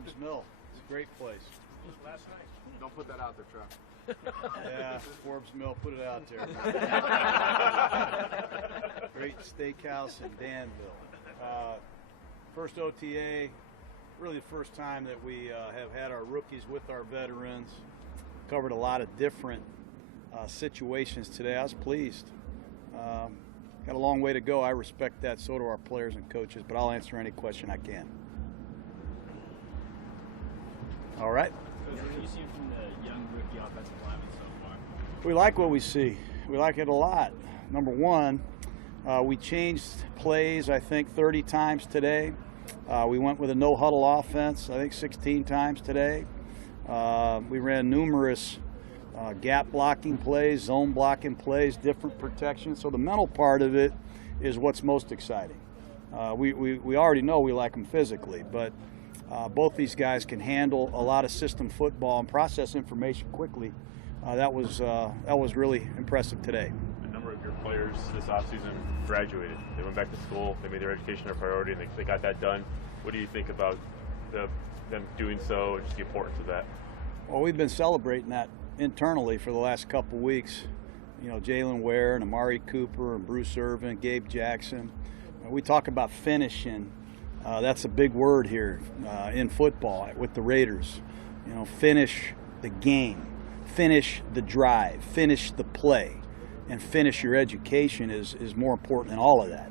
Forbes Mill. It's a great place. Last night. Don't put that out there, Trev. Yeah, Forbes Mill, put it out there. Great steakhouse in Danville. First OTA, really the first time that we have had our rookies with our veterans. Covered a lot of different situations today. I was pleased. Got a long way to go. I respect that. So do our players and coaches, but I'll answer any question I can. All right. What do you see from the young rookie offensive lineman so far? We like what we see. We like it a lot. Number one, we changed plays, I think, 30 times today. We went with a no-huddle offense, I think 16 times today. We ran numerous gap blocking plays, zone blocking plays, different protections. So the mental part of it is what's most exciting. We already know we like them physically, but both these guys can handle a lot of system football and process information quickly. That was really impressive today. A number of your players this offseason graduated. They went back to school. They made their education their priority, and they got that done. What do you think about them doing so and just the importance of that? Well, we've been celebrating that internally for the last couple of weeks. You know, Jalen Ware and Amari Cooper and Bruce Irvin, Gabe Jackson. We talk about finishing. That's a big word here in football with the Raiders. You know, finish the game, finish the drive, finish the play, and finish your education is more important than all of that.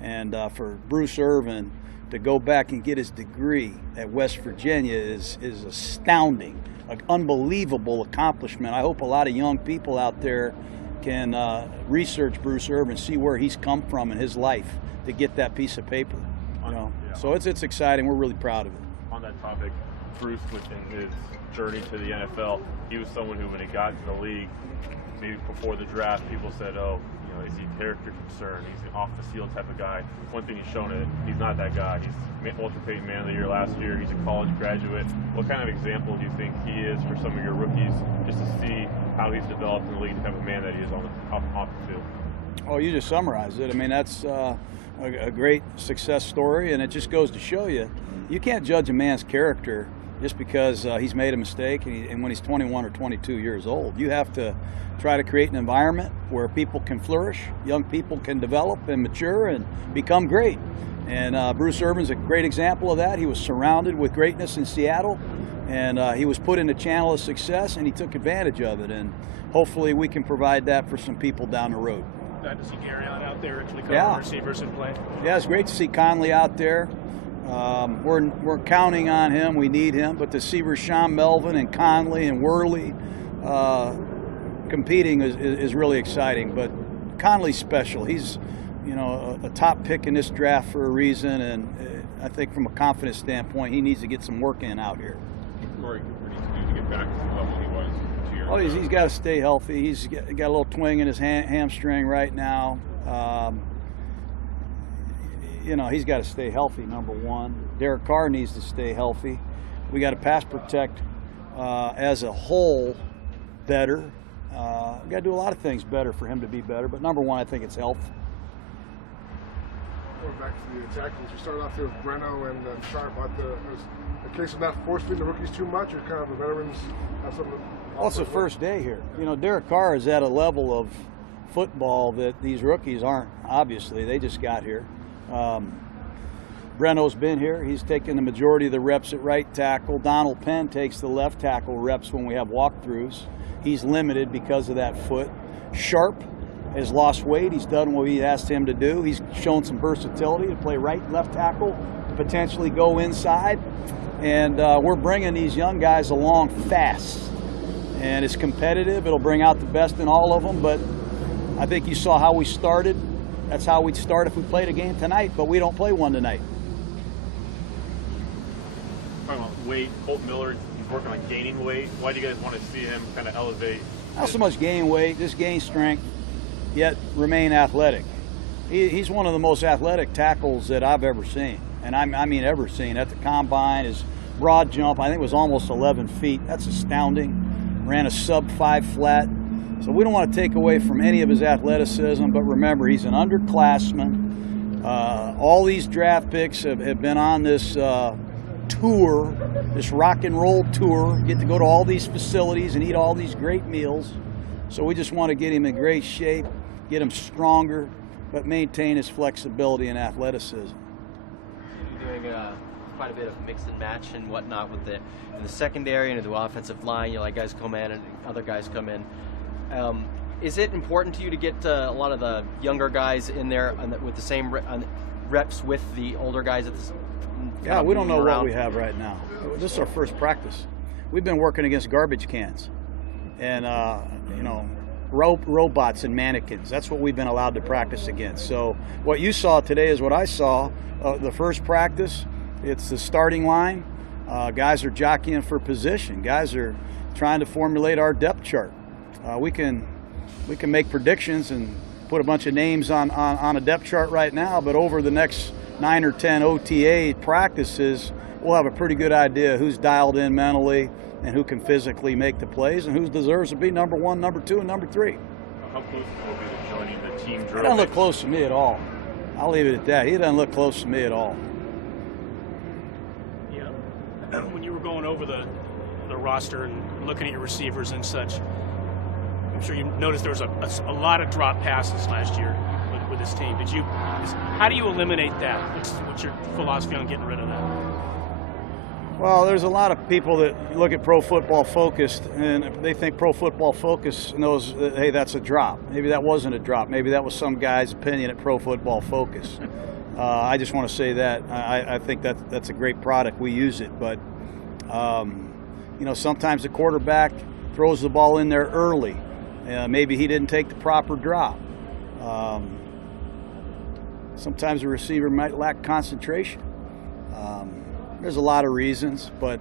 And for Bruce Irvin to go back and get his degree at West Virginia is astounding, an unbelievable accomplishment. I hope a lot of young people out there can research Bruce Irvin, see where he's come from in his life to get that piece of paper. You know, so it's exciting. We're really proud of it. On that topic, Bruce, within his journey to the NFL, he was someone who, when he got to the league, maybe before the draft, people said, "Oh, you know, is he a character concern? He's an off-the-field type of guy." One thing he's shown it, he's not that guy. He's Walter Payton Man of the Year last year. He's a college graduate. What kind of example do you think he is for some of your rookies, just to see how he's developed in the league, the type of man that he is off the field? Oh, you just summarized it. I mean, that's a great success story, and it just goes to show you, you can't judge a man's character just because he's made a mistake and when he's 21 or 22 years old. You have to try to create an environment where people can flourish, young people can develop and mature and become great. And Bruce Irvin's a great example of that. He was surrounded with greatness in Seattle, and he was put in a channel of success, and he took advantage of it. And hopefully we can provide that for some people down the road. Glad to see Gary Allen out there actually covering receivers and play. Yeah, it's great to see Conley out there. We're counting on him. We need him. But to see Rashawn Melvin and Conley and Worley competing is really exciting. But Conley's special. He's, you know, a top pick in this draft for a reason. And I think from a confidence standpoint, he needs to get some work in out here. Amari Cooper needs to do to get back to the level he was 2 years ago. Oh, he's got to stay healthy. He's got a little twing in his hamstring right now. You know, he's got to stay healthy, number one. Derek Carr needs to stay healthy. We got to pass protect as a whole better. We got to do a lot of things better for him to be better. But number one, I think it's health. Going back to the tackles, you started off there with Breno and Sharp. Was the case of not forcing the rookies too much, or kind of the veterans have something? Well, it's the first day here. You know, Derek Carr is at a level of football that these rookies aren't, obviously. They just got here. Breno's been here. He's taken the majority of the reps at right tackle. Donald Penn takes the left tackle reps when we have walkthroughs. He's limited because of that foot. Sharp has lost weight. He's done what we asked him to do. He's shown some versatility to play right, left tackle, to potentially go inside. And we're bringing these young guys along fast. And it's competitive. It'll bring out the best in all of them. But I think you saw how we started. That's how we'd start if we played a game tonight, but we don't play one tonight. Talking about weight, Colt Miller, he's working on gaining weight. Why do you guys want to see him kind of elevate? Not so much gain weight, just gain strength, yet remain athletic. He's one of the most athletic tackles that I've ever seen, and I mean ever seen. At the combine, his broad jump, I think it was almost 11 feet. That's astounding. Ran a sub-5 flat. So we don't want to take away from any of his athleticism, but remember, he's an underclassman. All these draft picks have been on this tour this rock and roll tour, get to go to all these facilities and eat all these great meals. So we just want to get him in great shape, get him stronger, but maintain his flexibility and athleticism. You're doing quite a bit of mix and match and whatnot with in the secondary and the offensive line. You know, like guys come in and other guys come in. Is it important to you to get a lot of the younger guys in there with the same reps with the older guys? Yeah, we don't know what we have right now. This is our first practice. We've been working against garbage cans and robots and mannequins. That's what we've been allowed to practice against. So what you saw today is what I saw. The first practice, it's the starting line. Guys are jockeying for position. Guys are trying to formulate our depth chart. We can make predictions and put a bunch of names on a depth chart right now, but over the next 9 or 10 OTA practices, we'll have a pretty good idea who's dialed in mentally and who can physically make the plays and who deserves to be number 1, number 2, and number 3. How close will be to joining the team drill? He doesn't look close to me at all. I'll leave it at that. He doesn't look close to me at all. Yeah. When you were going over the roster and looking at your receivers and such, I'm sure you noticed there was a lot of drop passes last year with this team. How do you eliminate that? What's your philosophy on getting rid of that? Well, there's a lot of people that look at Pro Football Focus and they think Pro Football Focus knows that, hey, that's a drop. Maybe that wasn't a drop. Maybe that was some guy's opinion at Pro Football Focus. I just want to say that. I think that's a great product. We use it. But, sometimes the quarterback throws the ball in there early. Maybe he didn't take the proper drop. Sometimes a receiver might lack concentration. There's a lot of reasons, but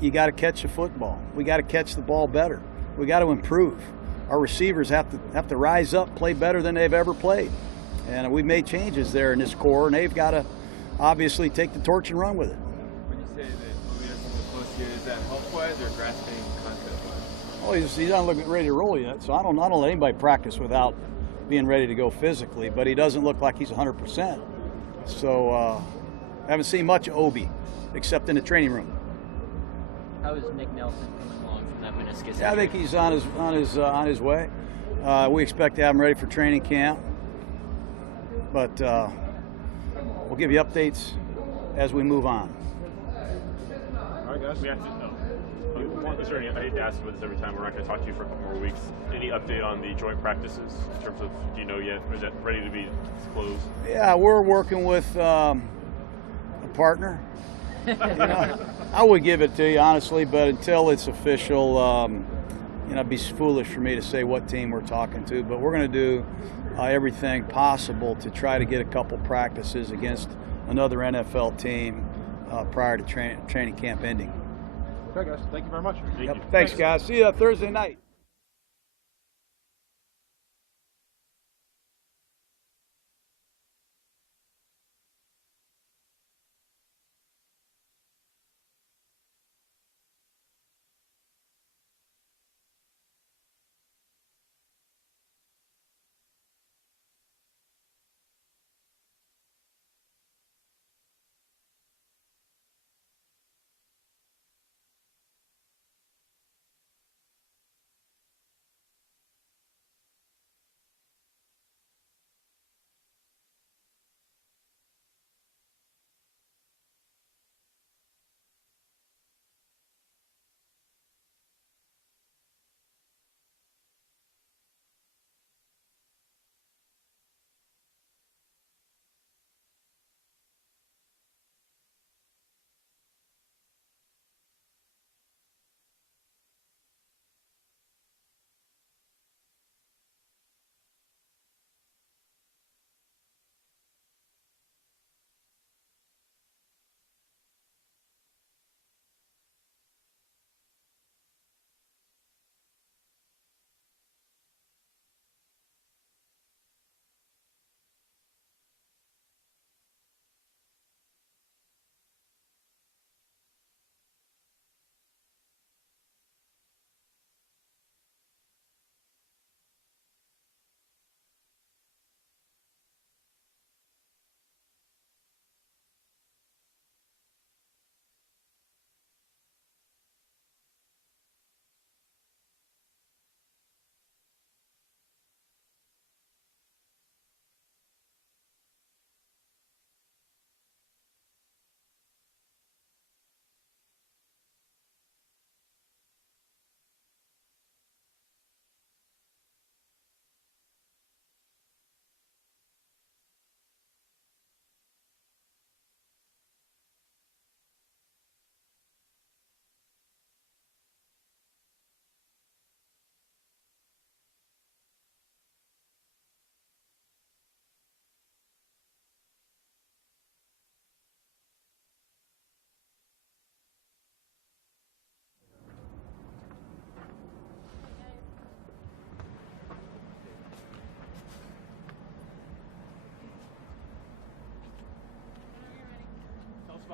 you got to catch the football. We got to catch the ball better. We got to improve. Our receivers have to rise up, play better than they've ever played. And we've made changes there in this core, and they've got to obviously take the torch and run with it. When you say that we are close here, is that health-wise or grasping concept-wise? Oh, he doesn't look ready to roll yet, so I don't let anybody practice without being ready to go physically, but he doesn't look like he's 100%. So I haven't seen much of Obi, except in the training room. How is Nick Nelson coming along from that meniscus? Yeah, I think he's on his way. We expect to have him ready for training camp, but we'll give you updates as we move on. All right, guys. We have to know. Is there any, I hate to ask you about this every time, we're not going to talk to you for a couple more weeks. Any update on the joint practices in terms of, do you know yet? Is that ready to be disclosed? Yeah, we're working with a partner. I would give it to you, honestly, but until it's official, it'd be foolish for me to say what team we're talking to. But we're going to do everything possible to try to get a couple practices against another NFL team prior to training camp ending. Okay, guys. Thank you very much. Thank you. Thanks, guys. See you Thursday night.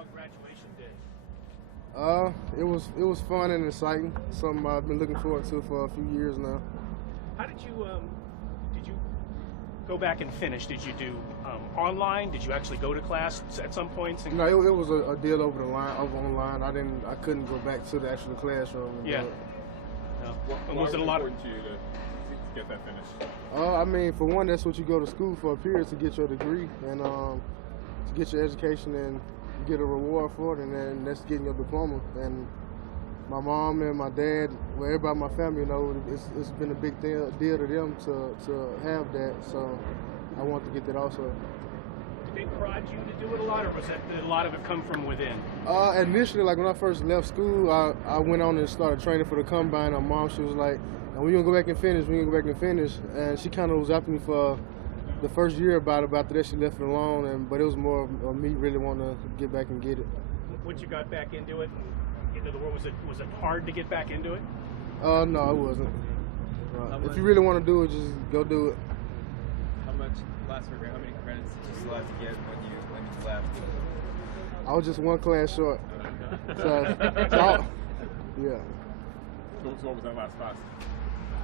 about graduation day? It was fun and exciting. Something I've been looking forward to for a few years now. How did you go back and finish? Did you do online? Did you actually go to class at some points? No, it was a deal over online. I couldn't go back to the actual classroom. And Yeah. do it. No. Why Was was it it a lot? important to you to get that finished? I mean, for one, that's what you go to school for, period, to get your degree and to get your education and get a reward for it, and then that's getting your diploma. And my mom and my dad, well, everybody in my family, you know, it's been a big deal to them to have that. So I want to get that also. Did they prod you to do it a lot, or did a lot of it come from within? Initially, like when I first left school, I went on and started training for the combine. My mom, she was like, "And when you gonna go back and finish? When you gonna go back and finish?" And she kind of was after me for the first year about it. After that, she left it alone. But it was more of me really wanting to get back and get it. Once you got back into it, into the world, was it hard to get back into it? No, it wasn't. If you really want to do it, just go do it. How much how many credits did you still have to get when you left? I was just one class short. Yeah. So what was that last class?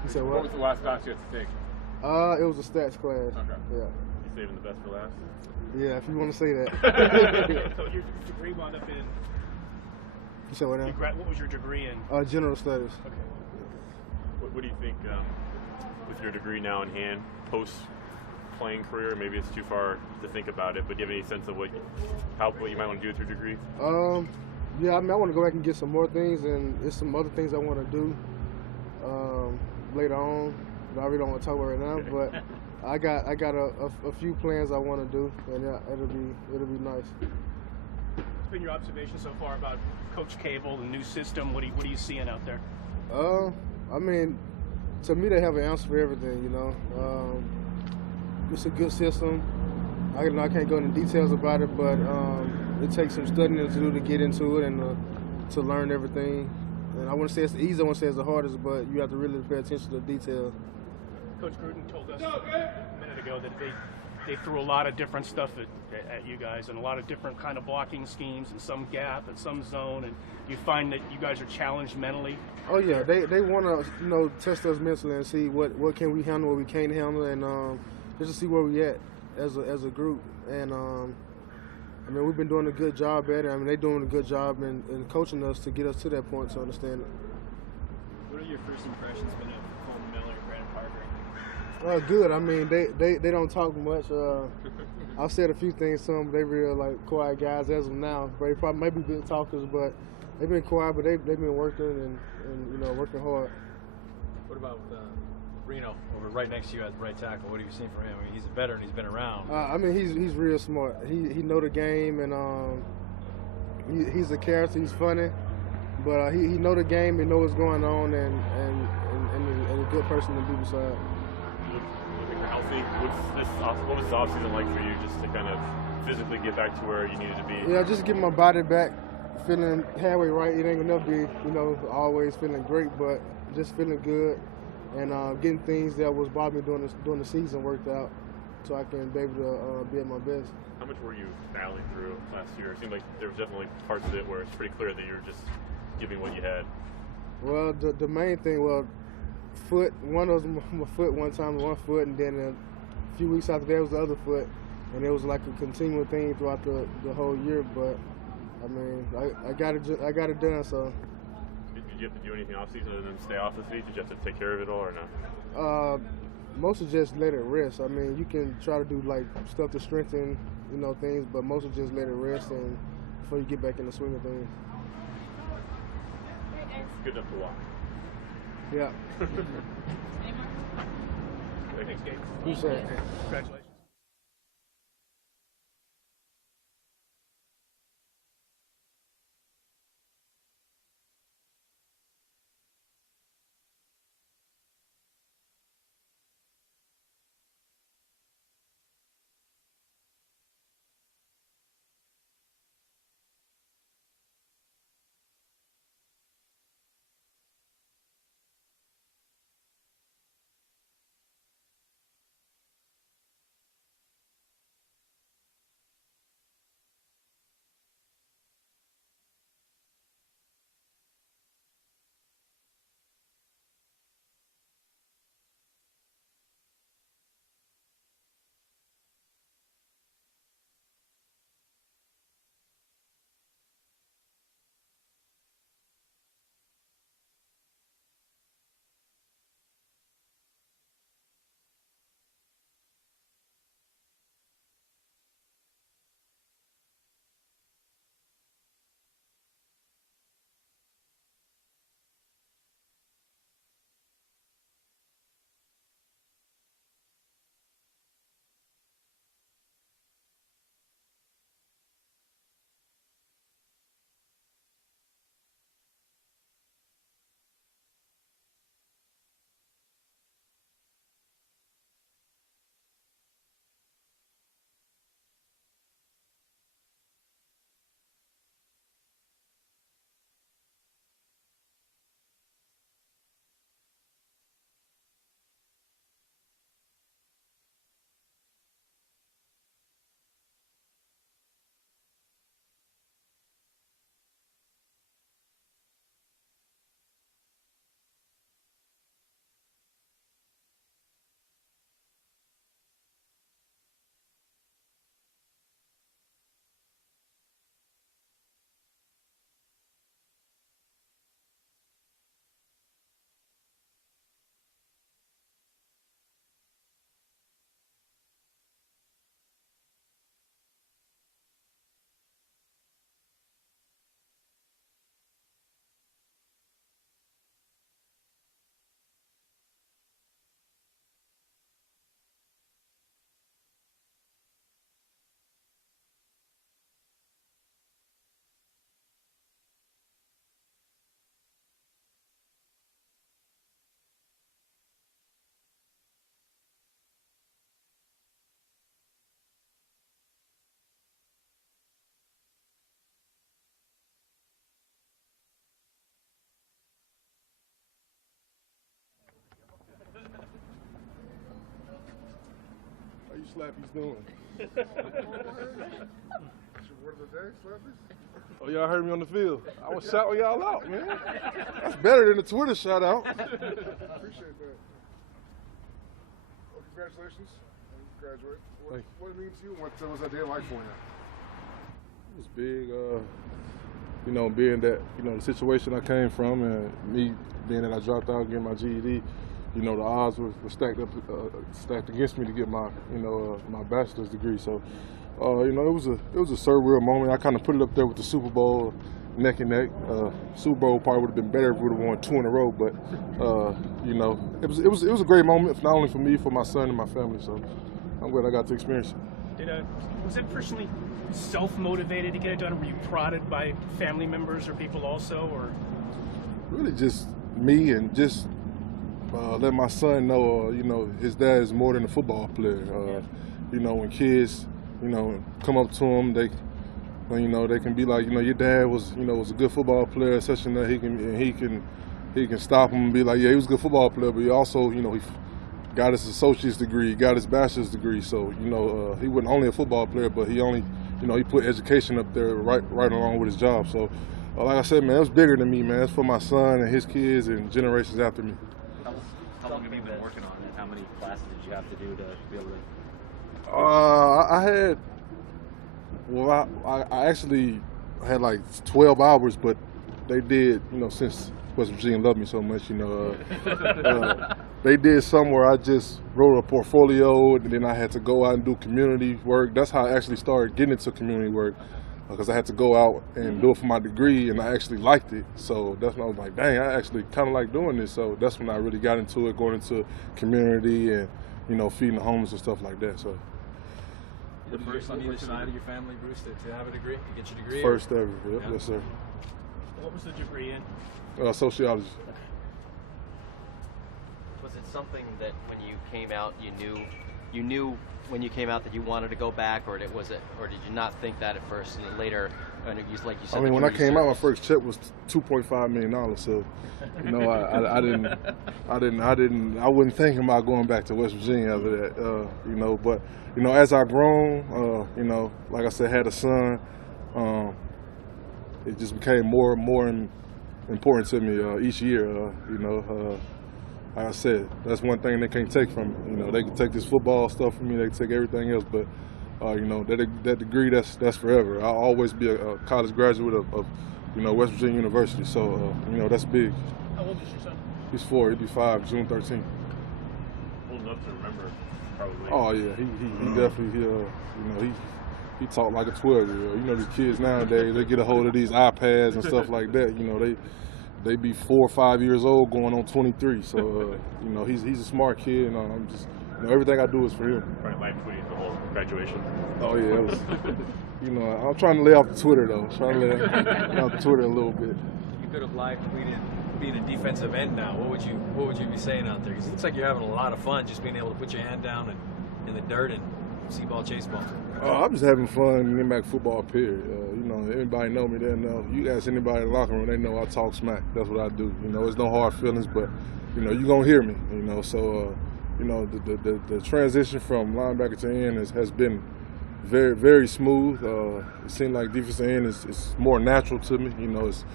You said What what? was the last class you had to take? It was a stats class. Okay. Yeah. You saving the best for last? Yeah, if you want to say that. So your degree wound up in. You said what now? What was your degree in? General studies. Okay. What do you think with your degree now in hand, post playing career? Maybe it's too far to think about it, but do you have any sense of what you might want to do with your degree? Yeah, I mean, I want to go back and get some more things, and there's some other things I want to do later on. But I really don't want to talk about right now. But I got a few plans I want to do, and it'll be nice. What's been your observation so far about Coach Cable, the new system? What are you seeing out there? I mean, to me, they have an answer for everything. You know, it's a good system. I can't go into details about it, but it takes some studying to do to get into it and to learn everything. And I wouldn't say it's the easy, I wouldn't say it's the hardest, but you have to really pay attention to the details. Coach Gruden told us a minute ago that they threw a lot of different stuff at you guys, and a lot of different kind of blocking schemes, and some gap and some zone, and you find that you guys are challenged mentally. Oh yeah, they want to test us mentally and see what can we handle, what we can't handle, and just to see where we at as a group. And I mean, we've been doing a good job at it. I mean, they're doing a good job in coaching us to get us to that point to understand it. What are your first impressions been of Coleman Miller and Brandon Parker? Good. I mean, they don't talk much. I've said a few things to them. They real quiet guys as of now. They probably maybe good talkers, but they've been quiet. But they've been working and working hard. What about Reno over right next to you as right tackle? What have you seen from him? I mean, he's a veteran. He's been around. I mean, he's real smart. He know the game, and he's a character. He's funny, but he know the game. He know what's going on, and a good person to be beside. Looking for healthy. What was this offseason like for you, just to kind of physically get back to where you needed to be? Yeah, just get my body back, feeling halfway right. It ain't gonna be, always feeling great, but just feeling good. And getting things that was bothering me during the season worked out, so I can be able to be at my best. How much were you battling through last year? It seemed like there was definitely parts of it where it's pretty clear that you were just giving what you had. Well, the main thing, foot. One was my foot one time, one foot, and then a few weeks after that was the other foot, and it was like a continual thing throughout the whole year. But I mean, I got it done. So. Did you have to do anything off season other than stay off the feet? Did you have to take care of it all or no? Mostly just let it rest. I mean, you can try to do stuff to strengthen, things, but mostly just let it rest and before you get back in the swing of things. Good enough to walk. Yeah. Thanks, Gabe. Who's that? Congratulations. Slappy's doing? Word of the day, Slappy? Oh, y'all heard me on the field. I was shouting y'all out, man. That's better than the Twitter shout out. Appreciate that. Well, congratulations on graduating. What did it mean to you? What was that day like for you? It was big, you know, being that, you know, the situation I came from and me being that I dropped out getting my GED, you know, the odds were stacked against me to get my, you know, my bachelor's degree. So, you know, it was a surreal moment. I kind of put it up there with the Super Bowl, neck and neck. Super Bowl probably would have been better if we would have won 2 in a row, but you know, it was a great moment, not only for me, for my son and my family. So I'm glad I got to experience it. Was it personally self-motivated to get it done? Were you prodded by family members or people also, or? Really just me and just let my son know, you know, his dad is more than a football player. You know, when kids, you know, come up to him, you know, they can be like, you know, your dad was, you know, was a good football player, such and that he can stop him and be like, yeah, he was a good football player, but he also, you know, he got his associate's degree, got his bachelor's degree. So, you know, he wasn't only a football player, but he only, you know, he put education up there right along with his job. So, like I said, man, it was bigger than me, man. It's for my son and his kids and generations after me. How long have you been working on it? How many classes did you have to do to be able to? I had, well, I actually had like 12 hours, but they did, you know, since West Virginia loved me so much, you know, they did some where I just wrote a portfolio and then I had to go out and do community work. That's how I actually started getting into community work, because I had to go out and do it for my degree, and I actually liked it. So that's when I was like, dang, I actually kind of like doing this. So that's when I really got into it, going into community and, you know, feeding the homeless and stuff like that. So. You're the first on either side of your family, Bruce, to have a degree, to get your degree? First ever, yep. Yes, sir. What was the degree in? Sociology. Was it something that when you came out, you knew when you came out that you wanted to go back, or did you not think that at first, and then later, like you said? I mean, when I came out, my first check was $2.5 million. So, you know, I wasn't thinking about going back to West Virginia after that. You know, but you know, as I've grown, you know, like I said, had a son, it just became more and more important to me each year. You know. Like I said, that's one thing they can't take from me. You know, they can take this football stuff from me, they can take everything else, but you know, that degree, that's forever. I'll always be a college graduate of you know, West Virginia University. So you know, that's big. How old is your son? He's 4. He'll be 5 June 13th. Old enough to remember, probably. Oh yeah, he definitely you know, he talked like a 12-year-old. You know, these kids nowadays, they get a hold of these iPads and stuff like that. You know, they be 4 or 5 years old, going on 23. So you know, he's a smart kid, and I'm just, you know, everything I do is for him. Right, live tweeting the whole graduation. Oh yeah, it was, you know, I'm trying to lay off the Twitter though. Trying to lay off the Twitter a little bit. You could have live tweeted being a defensive end now. What would you be saying out there? Because it looks like you're having a lot of fun just being able to put your hand down and in the dirt and see ball, chase ball. I'm just having fun getting back football, period. You know, anybody know me, they know. You ask anybody in the locker room, they know I talk smack. That's what I do. You know, it's no hard feelings, but, you know, you're going to hear me, you know. So, you know, the transition from linebacker to end has been very, very smooth. It seems like defensive end is more natural to me. You know, it's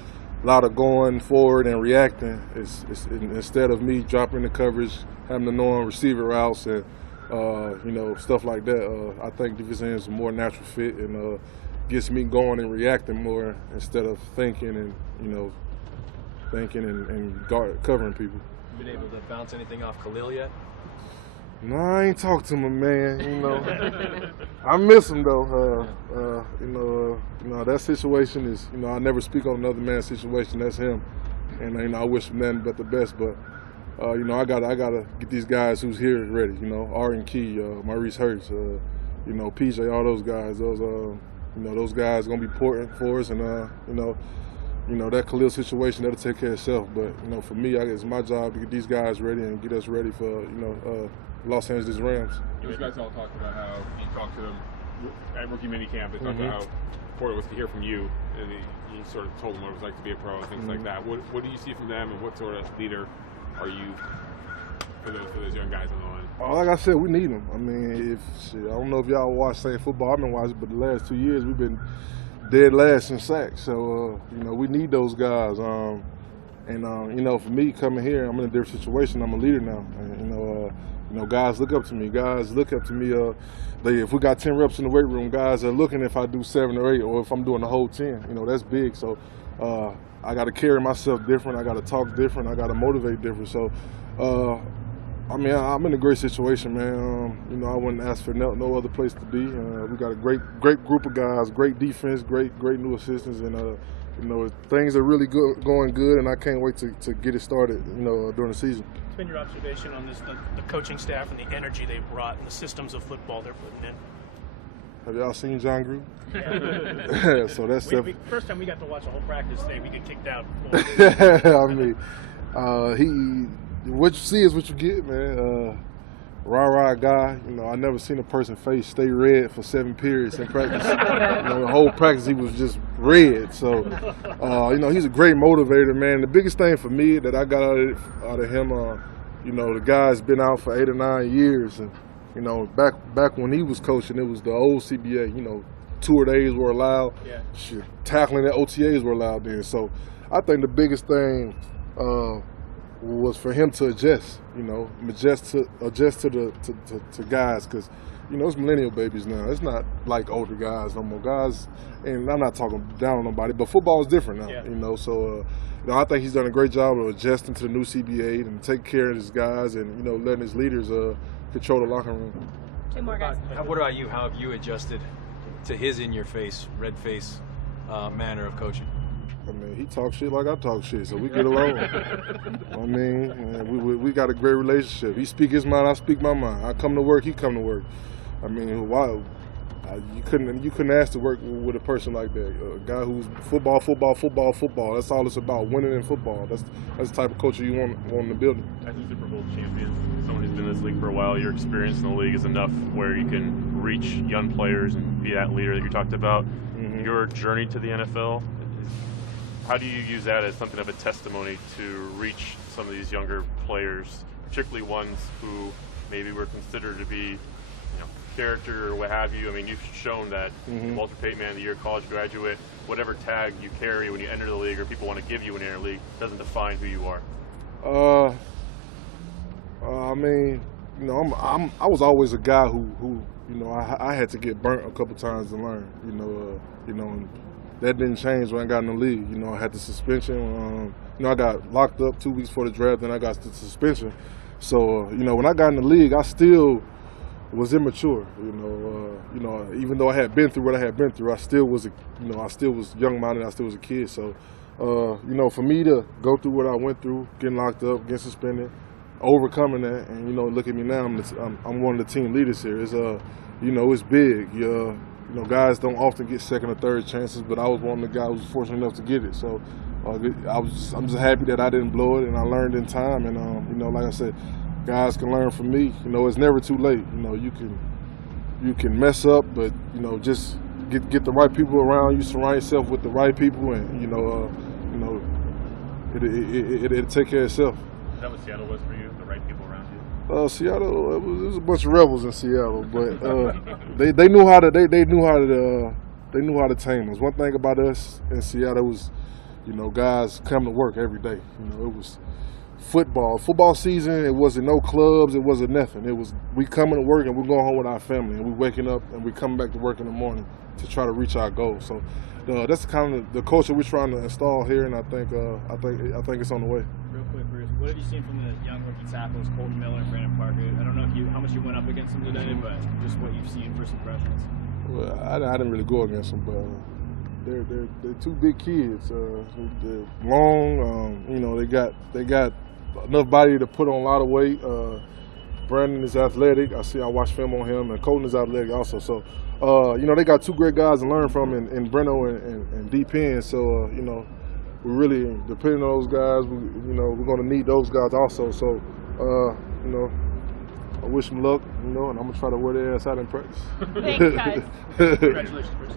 a lot of going forward and reacting. It's instead of me dropping the coverage, having to know receiver routes and, you know, stuff like that. I think defensive end is a more natural fit and gets me going and reacting more instead of thinking and, you know, covering people. Been able to bounce anything off Khalil yet? No, I ain't talked to my man. You know, I miss him though. You know that situation is. You know, I never speak on another man's situation. That's him, and you know I wish him nothing but the best. But you know, I gotta get these guys who's here ready. You know, Arden Key, Maurice Hurts, you know, PJ, all those guys. You know, those guys gonna be important for us, and you know that Khalil situation, that'll take care of itself. But you know, for me, it's my job to get these guys ready and get us ready for, you know, Los Angeles Rams. Those guys all talked about how you talked to them at rookie minicamp. They talked about how important it was to hear from you, and you sort of told them what it was like to be a pro and things like that. What do you see from them, and what sort of leader are you for those young guys on the line? Like I said, we need them. I mean, I don't know if y'all watch same football. I've been watching, but the last 2 years we've been dead last in sacks. So we need those guys. For me coming here, I'm in a different situation. I'm a leader now, and guys look up to me. Guys look up to me. If we got 10 reps in the weight room, guys are looking if I do 7 or 8, or if I'm doing the whole 10. That's big. So I got to carry myself different. I got to talk different. I got to motivate different. So. I'm in a great situation, man. I wouldn't ask for no other place to be. We got a great group of guys, great defense, great new assistants, and things are really going good, and I can't wait to get it started, during the season. What's been your observation on this, the coaching staff and the energy they've brought and the systems of football they're putting in? Have y'all seen John Gruden? Yeah. So that's first time we got to watch a whole practice today, we get kicked out. What you see is what you get, man. Rah-rah guy. I never seen a person face stay red for 7 periods in practice. The whole practice he was just red. So, he's a great motivator, man. The biggest thing for me that I got out of him, the guy's been out for 8 or 9 years, and back when he was coaching, it was the old CBA. 2 days were allowed. Yeah. Tackling at OTAs were allowed then. So, I think the biggest thing. Was for him to adjust, adjust to guys, because it's millennial babies now. It's not like older guys no more. Guys, and I'm not talking down on nobody, but football is different now. Yeah. So I think he's done a great job of adjusting to the new CBA and taking care of his guys, and letting his leaders control the locker room. 2 more guys. What about you? How have you adjusted to his in-your-face, red-face manner of coaching? He talks shit like I talk shit, so we get along. We got a great relationship. He speak his mind, I speak my mind. I come to work, he come to work. Why? You couldn't ask to work with a person like that. A guy who's football. That's all it's about, winning in football. That's the type of culture you want in the building. As a Super Bowl champion, someone who's been in this league for a while, your experience in the league is enough where you can reach young players and be that leader that you talked about. Mm-hmm. Your journey to the NFL. How do you use that as something of a testimony to reach some of these younger players, particularly ones who maybe were considered to be, character or what have you? You've shown that Walter Payton Man of the Year, college graduate, whatever tag you carry when you enter the league or people want to give you when you enter the league doesn't define who you are. I was always a guy who I had to get burnt a couple times to learn, and that didn't change when I got in the league. I had the suspension. I got locked up 2 weeks before the draft, then I got the suspension. So, when I got in the league, I still was immature. Even though I had been through what I had been through, I still was young-minded. I still was a kid. So, for me to go through what I went through, getting locked up, getting suspended, overcoming that, and look at me now. I'm one of the team leaders here. It's big. Guys don't often get second or third chances, but I was one of the guys who was fortunate enough to get it. So I'm just happy that I didn't blow it, and I learned in time. And like I said, guys can learn from me. It's never too late. You can mess up, but just get the right people around you, surround yourself with the right people, and it'll take care of itself. Is that what Seattle was for you? The right people around you? Seattle, it was a bunch of rebels in Seattle, but they knew how to tame us. One thing about us in Seattle was, guys come to work every day. It was football season. It wasn't no clubs. It wasn't nothing. It was we coming to work and we're going home with our family, and we waking up and we coming back to work in the morning to try to reach our goals. So that's kind of the culture we're trying to install here, and I think it's on the way. Real quick, Bruce, what have you seen from the young rookie tackles, Colton Miller and Brandon Parker? I don't know how much you went up against them today, but just what you've seen, first impressions. Well, I didn't really go against them, but they're 2 big kids. They're long. They got enough body to put on a lot of weight. Brandon is athletic. I watch film on him, and Colton is athletic also. So, they got 2 great guys to learn from in Breno and D Penn. So, we really depending on those guys. We're going to need those guys also. So, I wish them luck. And I'm gonna try to wear their ass out in practice. Thanks, guys. Congratulations, Bruce.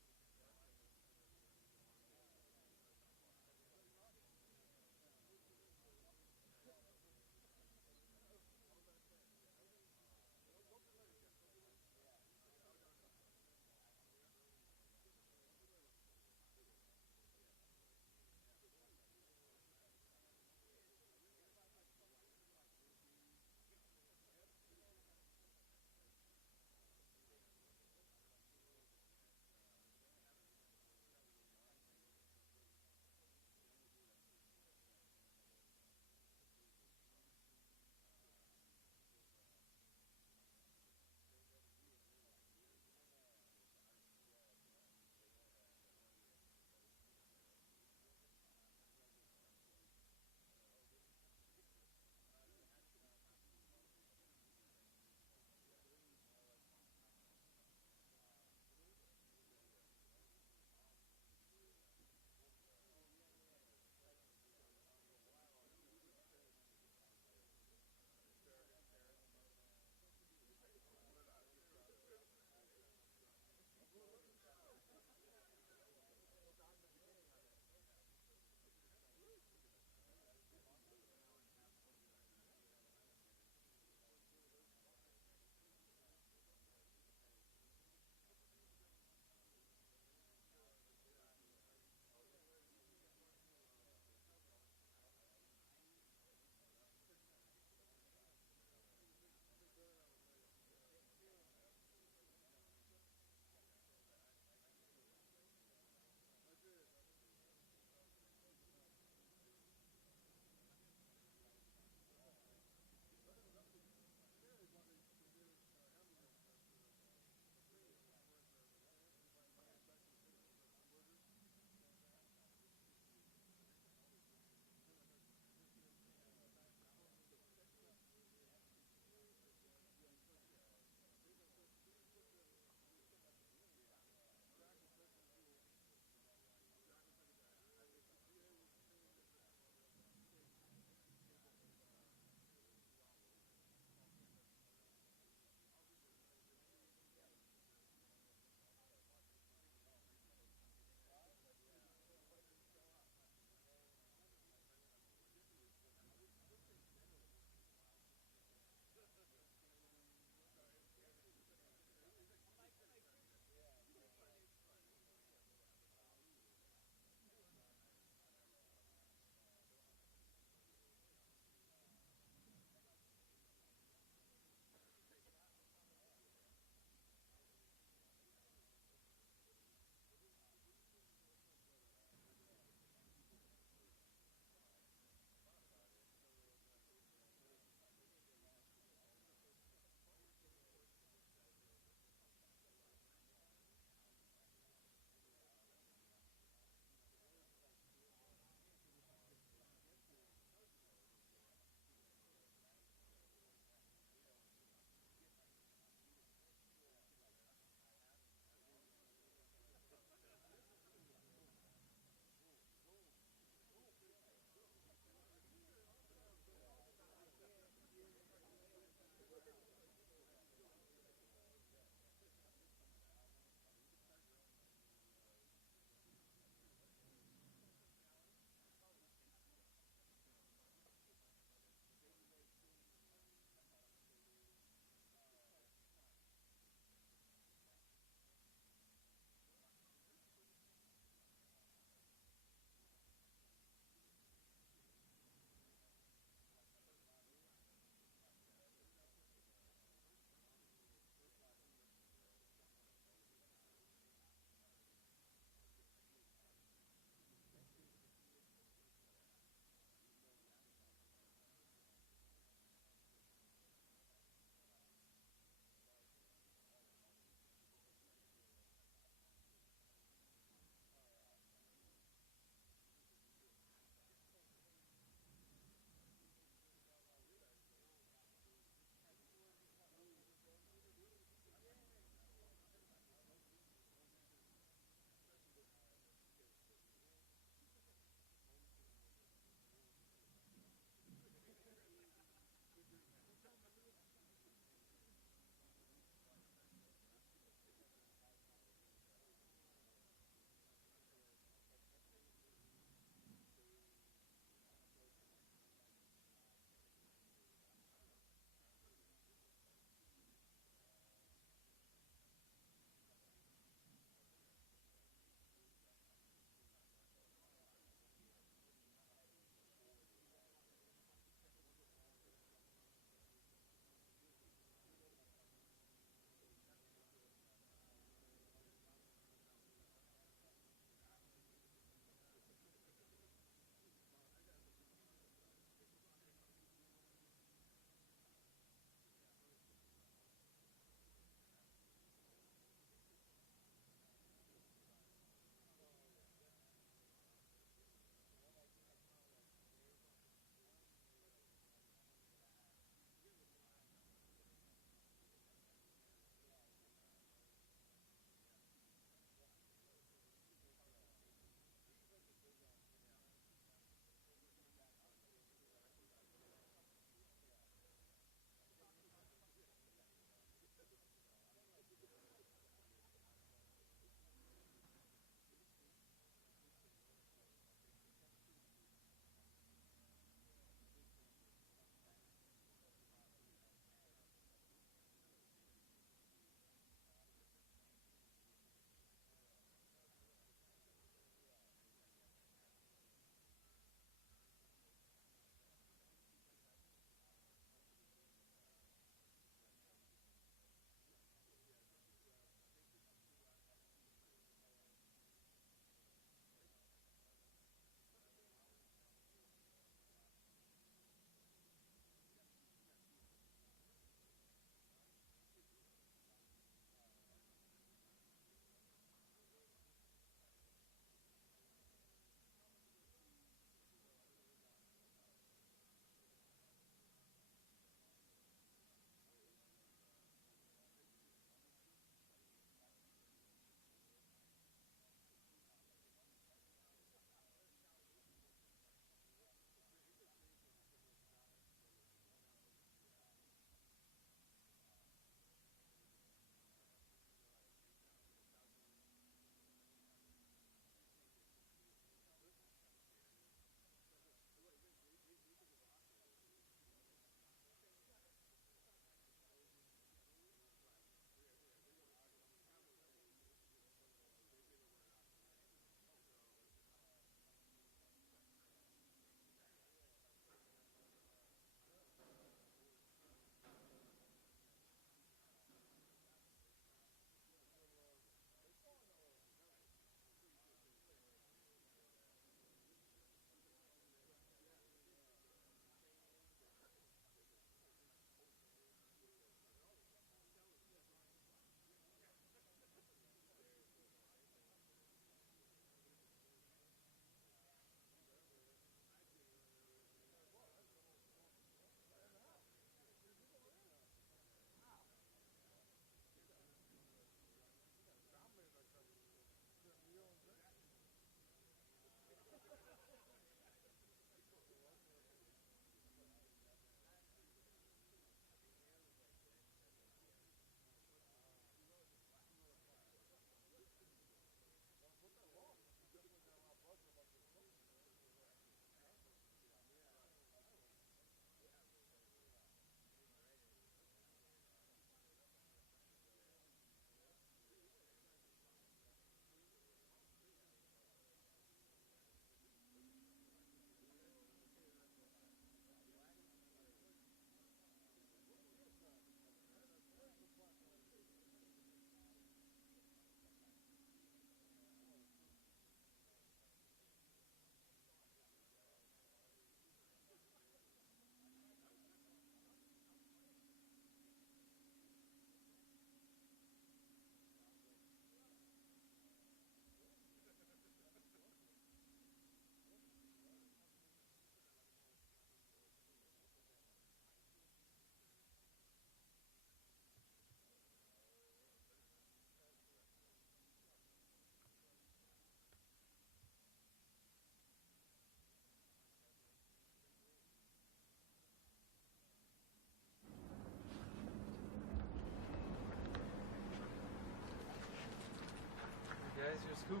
What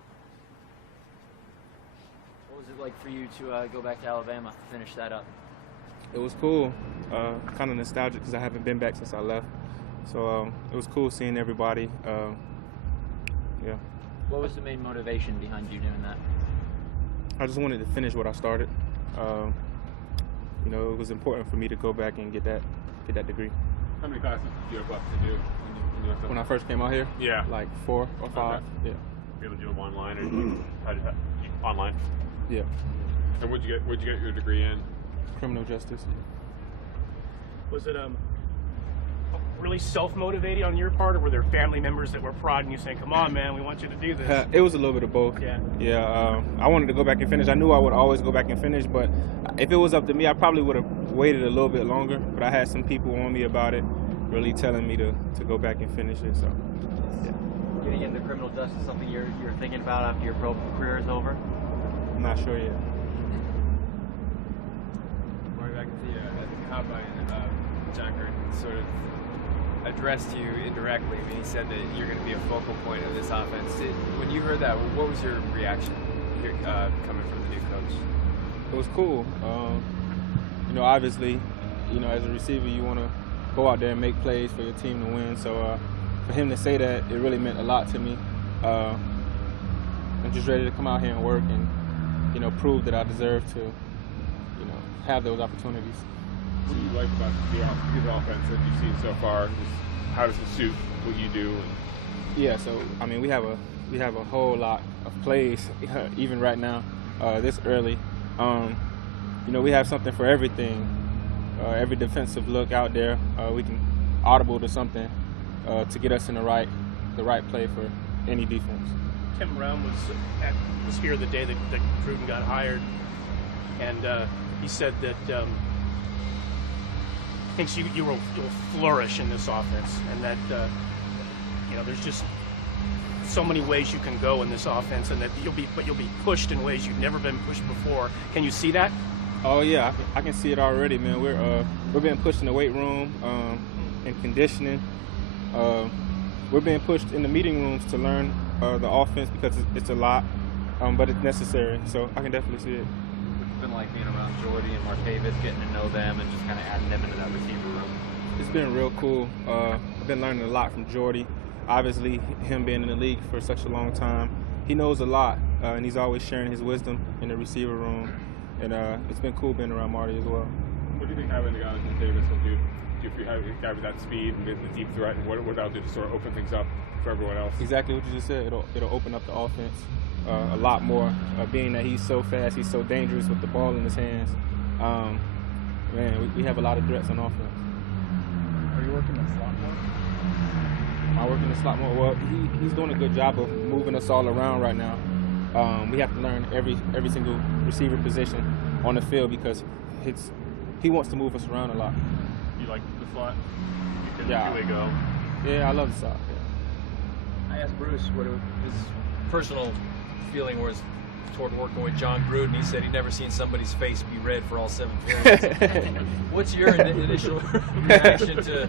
was it like for you to go back to Alabama, finish that up? It was cool, kind of nostalgic because I haven't been back since I left. So it was cool seeing everybody. Yeah. What was the main motivation behind you doing that? I just wanted to finish what I started. You know, it was important for me to go back and get that degree. How many classes did you have left to do when you left? When I first came out here? Yeah. Like 4 or 5. Okay. Yeah. You able to do them online or how did that? Online. Yeah. And what'd you get your degree in? Criminal justice. Was it really self-motivated on your part, or were there family members that were prodding you, saying, "Come on, man, we want you to do this"? It was a little bit of both. Yeah. Yeah. I wanted to go back and finish. I knew I would always go back and finish, but if it was up to me, I probably would have waited a little bit longer. But I had some people on me about it, really telling me to go back and finish it. So. Yeah. Getting into criminal justice something you're thinking about after your pro career is over? I'm not sure yet. Going back to the combine, John Gruden sort of addressed you indirectly. I mean, he said that you're going to be a focal point of this offense. When you heard that, what was your reaction coming from the new coach? It was cool. You know, obviously, you know, as a receiver, you want to go out there and make plays for your team to win. So for him to say that, it really meant a lot to me. I'm just ready to come out here and work and, you know, prove that I deserve to, you know, have those opportunities. What do you like about the offense that you've seen so far? Just how does it suit what you do? Yeah, so I mean, we have a whole lot of plays even right now, this early. You know, we have something for everything. Every defensive look out there, we can audible to something to get us in the right play for any defense. Tim Brown was here the day that Gruden got hired, and he said that thinks you will flourish in this offense, and that you know, there's just so many ways you can go in this offense, and that you'll be pushed in ways you've never been pushed before. Can you see that? Oh yeah, I can see it already, man. We're being pushed in the weight room, in conditioning. We're being pushed in the meeting rooms to learn the offense because it's a lot, but it's necessary. So I can definitely see it. It's been like being around Jordy and Martavis, getting to know them, and just kind of adding them into that receiver room. It's been real cool. I've been learning a lot from Jordy. Obviously, him being in the league for such a long time, he knows a lot, and he's always sharing his wisdom in the receiver room. And it's been cool being around Marty as well. What do you think having a guy like Davis will do? Do you have a guy with that speed and the deep threat, and what that'll do to sort of open things up for everyone else? Exactly what you just said. It'll open up the offense a lot more, being that he's so fast, he's so dangerous with the ball in his hands. Man, we have a lot of threats on offense. Are you working the slot more? Am I working the slot more? Well, he's doing a good job of moving us all around right now. We have to learn every single receiver position on the field because he wants to move us around a lot. You like the slot? You can Yeah. really go. Yeah, I love the slot. Yeah. I asked Bruce what his personal feeling was toward working with John Gruden. He said he'd never seen somebody's face be red for all 7 periods. What's your initial reaction to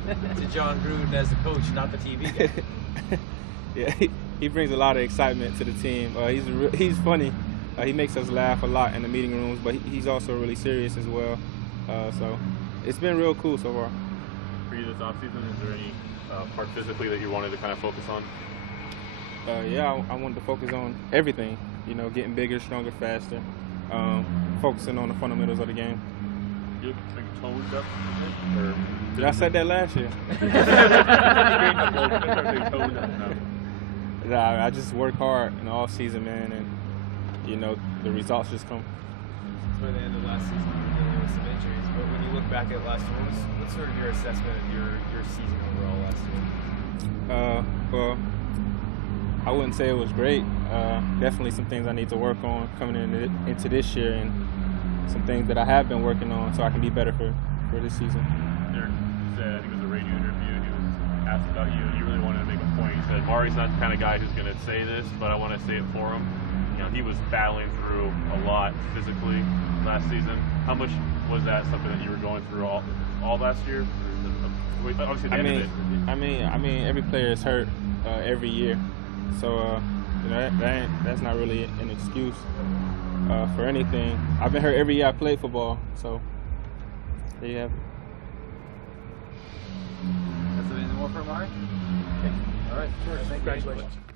John Gruden as the coach, not the TV guy? Yeah, he brings a lot of excitement to the team. He's funny. He makes us laugh a lot in the meeting rooms, but he's also really serious as well. So it's been real cool so far. For you this offseason, is there any part physically that you wanted to kind of focus on? Yeah, I wanted to focus on everything. You know, getting bigger, stronger, faster. Focusing on the fundamentals of the game. You look like you toned up a bit? Or I said that last year. Nah, I just work hard in the off season, man, and you know the results just come. By the end of last season, you were dealing with some injuries, but when you look back at last year, what's sort of your assessment of your season overall last year? Well, I wouldn't say it was great. Definitely some things I need to work on coming into this year, and some things that I have been working on so I can be better for this season. Derek said, I think it was a radio interview, he was asked about you, and you really wanted to make a point. He said, Mari's not the kind of guy who's going to say this, but I want to say it for him. You know, he was battling through a lot physically last season. How much was that something that you were going through all last year? Obviously, I mean, every player is hurt every year, so You know, that's not really an excuse for anything. I've been hurt every year I played football, so there you have it. That's anything more for Amari? All right, sure. Congratulations.